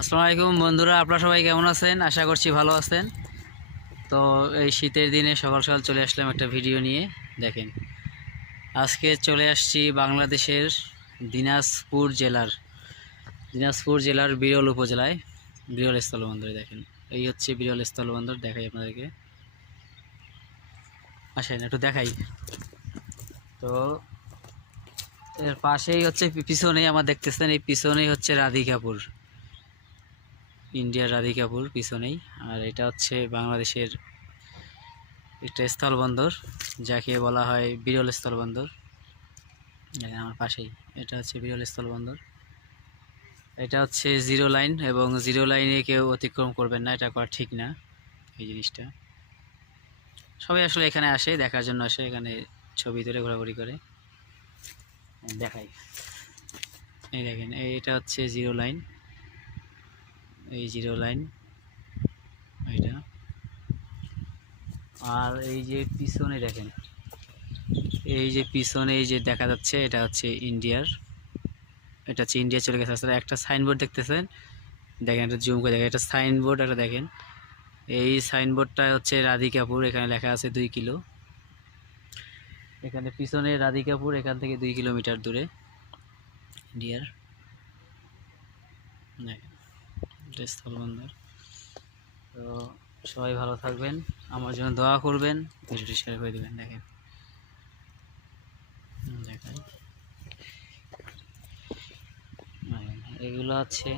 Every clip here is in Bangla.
আসসালামু আলাইকুম বন্ধুরা, আপনারা সবাই কেমন আছেন? আশা করছি ভালো আছেন। তো এই শীতের দিনে সকাল সকাল চলে আসলাম একটা ভিডিও নিয়ে। দেখেন, আজকে চলে আসছি বাংলাদেশের দিনাজপুর জেলার বিরল উপজেলায়, বিরল স্থলবন্দরে। দেখেন, এই হচ্ছে বিরল স্থলবন্দর। দেখাই আপনাদেরকে, আসেন একটু দেখাই। তো এর পাশেই হচ্ছে, পিছনেই আমার দেখতেছেন, এই পিছনেই হচ্ছে রাধিকাপুর, ইন্ডিয়ার রাধিকাপুর পিছনেই। আর এটা হচ্ছে বাংলাদেশের একটা স্থলবন্দর, যাকে বলা হয় বিরল স্থলবন্দর। আমার পাশেই এটা হচ্ছে বিরল স্থলবন্দর। এটা হচ্ছে জিরো লাইন, এবং জিরো লাইনে কেউ অতিক্রম করবেন না, এটা করা ঠিক না। এই জিনিসটা সবাই আসলে এখানে আসে, দেখার জন্য আসে, এখানে ছবি তুলে ঘোরাঘুরি করে। দেখাই, এই দেখেন, এটা হচ্ছে জিরো লাইন, এই জিরো লাইন এইটা। আর এই যে পিছনে দেখেন, এই যে পিছনে এই যে দেখা যাচ্ছে, এটা হচ্ছে ইন্ডিয়ার, এটা হচ্ছে ইন্ডিয়া চলে গেছে। আসলে একটা সাইনবোর্ড দেখতেছেন, দেখেন, এটা জুম করে দেখেন, এটা সাইনবোর্ড, একটা দেখেন, এই সাইনবোর্ডটা হচ্ছে রাধিকাপুর, এখানে লেখা আছে 2 কিলো। এখানে পিছনে রাধিকাপুর, এখান থেকে 2 কিলোমিটার দূরে ইন্ডিয়ার। দেখেন, এটা স্থলবন্দর। তো সবাই ভালো থাকবেন, আমার জন্য দোয়া করবেন, ভিডিওটি শেয়ার করে দেবেন। দেখেন, দেখেন, এগুলো হচ্ছে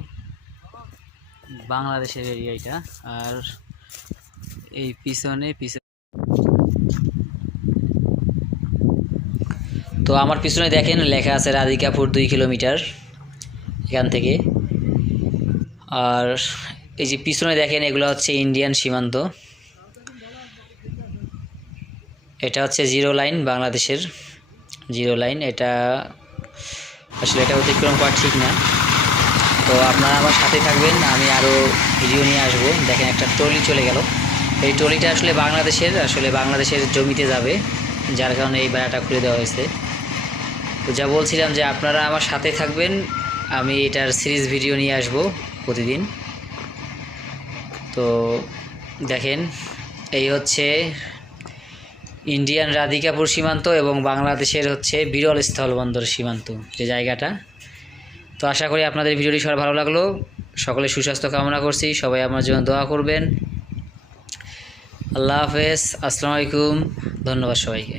বাংলাদেশের এরিয়া এটা। আর এই পিছনে তো আমার পিছনে দেখেন লেখা আছে রাধিকাপুর 2 কিলোমিটার এখান থেকে। আর এই যে পিছনে দেখেন, এগুলো হচ্ছে ইন্ডিয়ান সীমান্ত। এটা হচ্ছে জিরো লাইন, বাংলাদেশের জিরো লাইন। এটা আসলে এটা অতিক্রম করা ঠিক না। তো আপনারা আমার সাথে থাকবেন, আমি আরও ভিডিও নিয়ে আসব। দেখেন, একটা ট্রলি চলে গেল। এই ট্রলিটা আসলে বাংলাদেশের জমিতে যাবে, যার কারণে এই বেড়াটা খুলে দেওয়া হয়েছে। তো যা বলছিলাম যে আপনারা আমার সাথে থাকবেন, আমি এটার সিরিজ ভিডিও নিয়ে আসব প্রতিদিন। তো দেখেন, এই হচ্ছে ইন্ডিয়ান রাধিকাপুর সীমান্ত এবং বাংলাদেশের হচ্ছে বিরল স্থলবন্দর সীমান্ত, যে জায়গাটা। তো আশা করি আপনাদের ভিডিওটি সবার ভালো লাগলো। সকলে সুস্বাস্থ্য কামনা করছি, সবাই আমার জন্য দোয়া করবেন। আল্লাহ হাফেজ, আসসালামু আলাইকুম, ধন্যবাদ সবাইকে।